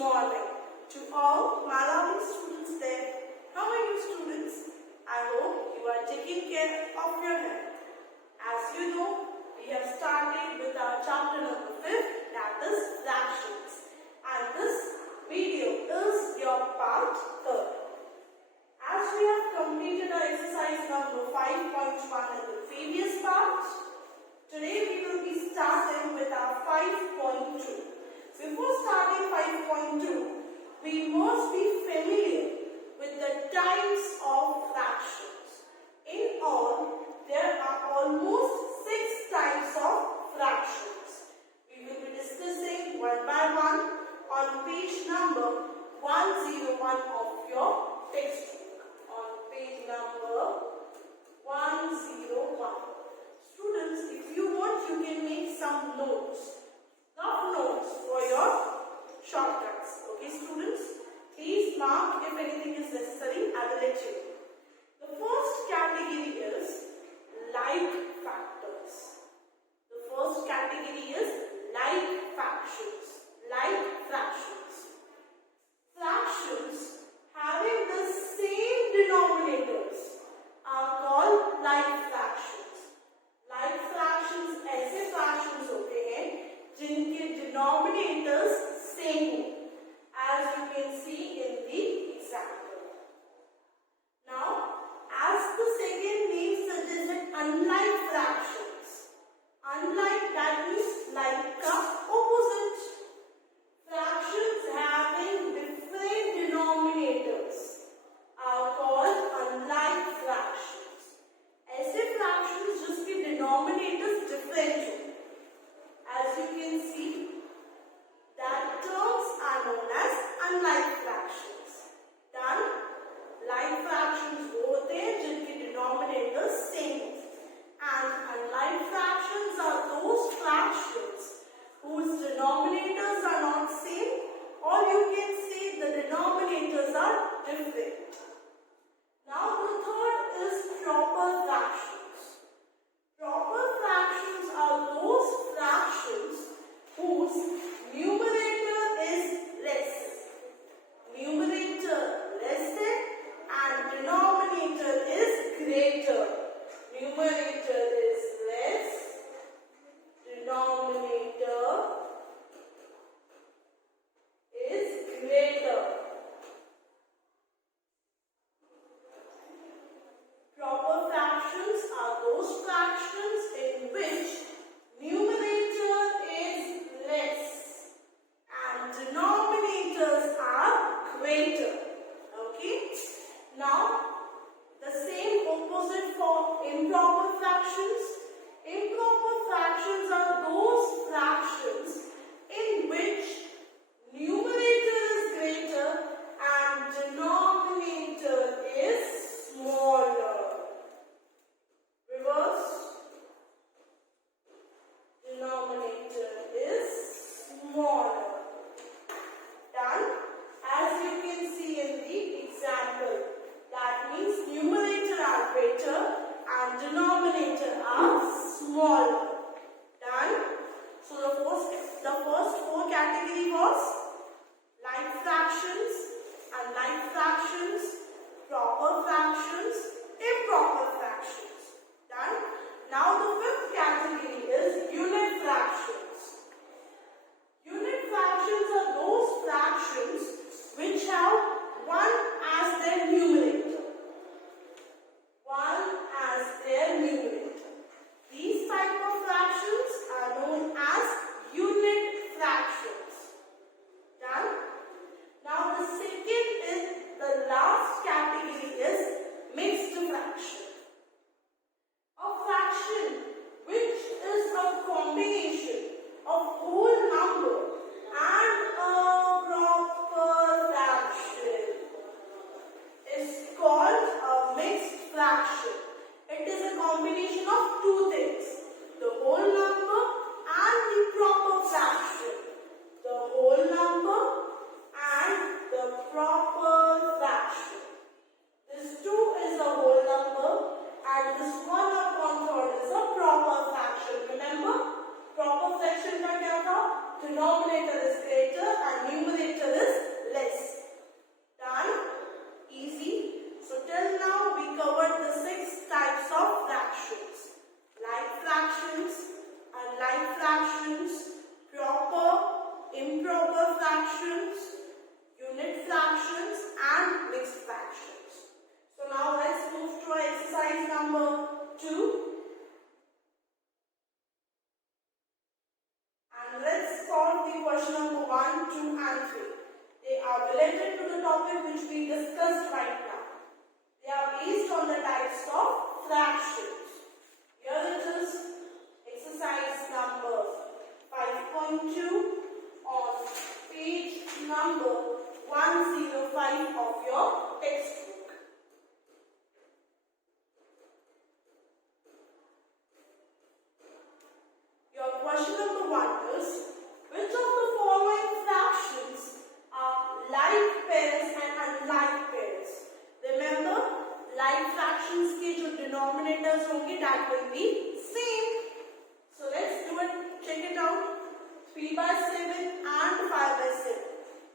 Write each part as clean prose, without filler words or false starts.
morning to all my lovely students there. How are you students? I hope you are taking care of your health. As you know, we have started with our chapter number 5, that is fractions. And this video is your part 3rd. As we have completed our exercise number 5.1 in the previous part, today we will be starting with our 5.2. Before starting 5.2, we must be familiar with the types of fractions. In all, there are almost 6 types of fractions. We will be discussing one by one on page number 101 of your textbook. On page number 101. Students, if you want, you can make some notes. Rough notes for your shortcuts. Okay, students? Please mark if anything is necessary. I will let you know. The first category is like factors. The first category is like fractions. Like fractions. Fractions having the same denominators are called like fractions. Like fractions ऐसे fractions होते हैं जिनके denominators same हो, as you can see in the example. Now, as the second name suggests, unlike fractions. Unlike, that means like का opposite. Fractions having different denominators are called unlike fractions. ऐसे fractions जिसके denominators different हो. As you can see, that terms are known as unlike fractions. Done? Like fractions वो होते हैं जिनके denominators same. And unlike fractions are those fractions whose denominators are not same, or you can say the denominators are different. Now the third is proper fractions. Proper fractions are those fractions whose numerator is less. Numerator less than and denominator is greater. Numerator is less, denominator is greater. Proper fractions are those fractions in which numerator is less and denominators are greater. Okay? Now, the same opposite for improper fractions. Improper fractions are those fractions in which numerator is greater and denominator is smaller. Reverse. Denominator is smaller. Done? As you can see in the example, that means numerator are greater and denominator are smaller. Done? So the first 4 categories fractions, unit fractions and mixed fractions. So now let's move to exercise number 2. And let's solve the question number 1, 2 and 3. They are related to the topic which we discussed right now. They are based on the types of fractions. Here it is, exercise number 5.2 on page number 105 of your textbook. Your question number 1 is, which of the following fractions are like pairs and unlike pairs? Remember, like fractions के जो denominators होंगे that will be same. So let's do it. Check it out. 3 by 7 and 5 by 7.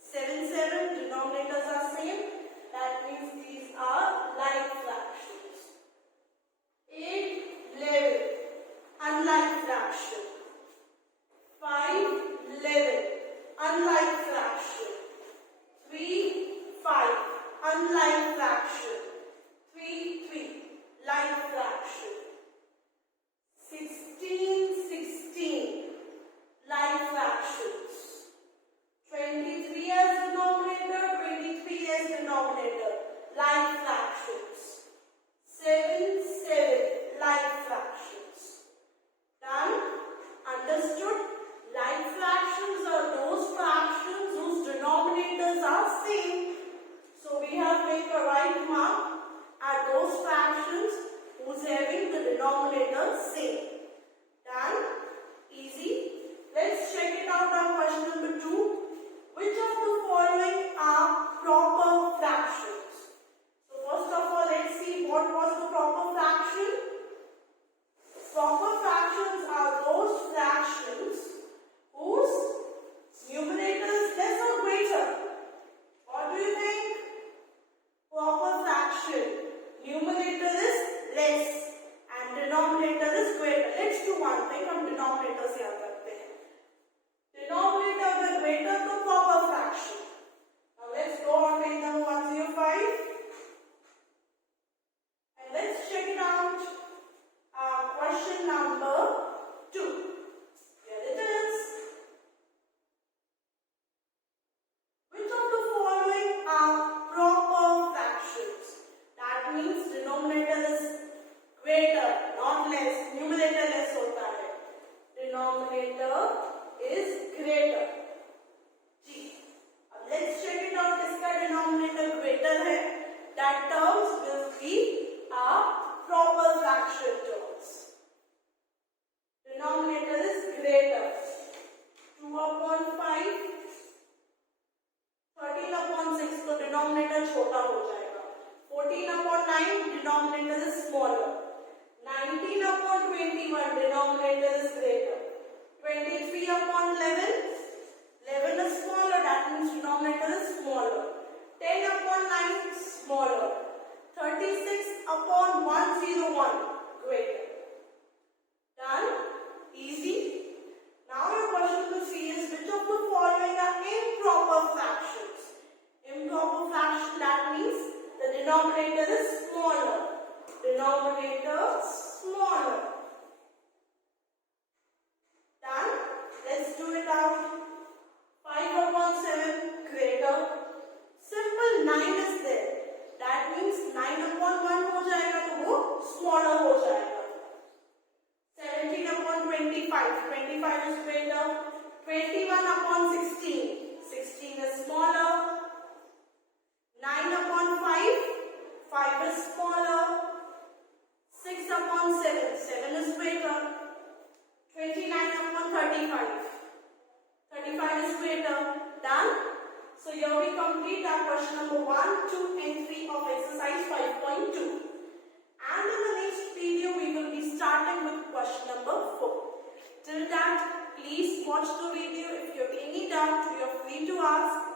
7, 7 denominators are same. That means these are like fractions. 8, 11 unlike fraction. 5, 11 unlike fraction. 3, 5 unlike fraction. 3, 3 like fraction. 16, 16 like fractions. 23 as denominator, 23 as denominator, like fractions. 7, 7 like fractions. Done? Understood? Like fractions are those fractions whose denominators are same. So we have made a right mark at those fractions whose having the denominator same. Done? Easy. Let's check it out on question number 2. Which of the following are proper fractions? So first of all, let's see what was the proper fraction. Proper fractions are those fractions whose numerator is less or greater. What do you think? Proper fraction. Numerator is less and denominator is greater. Let's do one thing. हम denominator से याद रखते हैं. Denominator अगर greater तो proper fraction. Now let's go on page number 105 and let's check it out. Question number 2. Here it is. Which of the following are proper fractions? That means denominator is greater, not less. Numerator less होता है. Denominator is greater. जी. अब let's check it out. इसका denominator greater है. That terms will be a proper fraction terms. Denominator is greater. 2 upon 5, 13 upon 6 तो denominator छोटा हो जाएगा. 14 upon 9 denominator is smaller. 19 upon 21 denominator is greater. 23 upon 11, 11 is smaller, that means denominator is smaller. 10 upon 9 smaller. 36 upon 101 greater. Done? Easy. Now your question number 3 is, which of the following are improper fractions? Improper fraction, that means the denominator is smaller. Denominator smaller. Done? Let's do it out. 5 upon 7 greater. Simple 9 is there. That means 9 upon 1 हो जाएगा तो वो smaller हो जाएगा. 17 upon 25, 25 is greater. 21 upon 16, 16 is smaller. 9 upon 5, 5 is smaller. 6 upon 7, 7 is greater. 29 upon 35, 35 is greater. Done? So here we complete our question number 1, 2 and 3 of exercise 5.2. And in the next video we will be starting with question number 4. Till that, please watch the video. If you have any doubt, you are free to ask.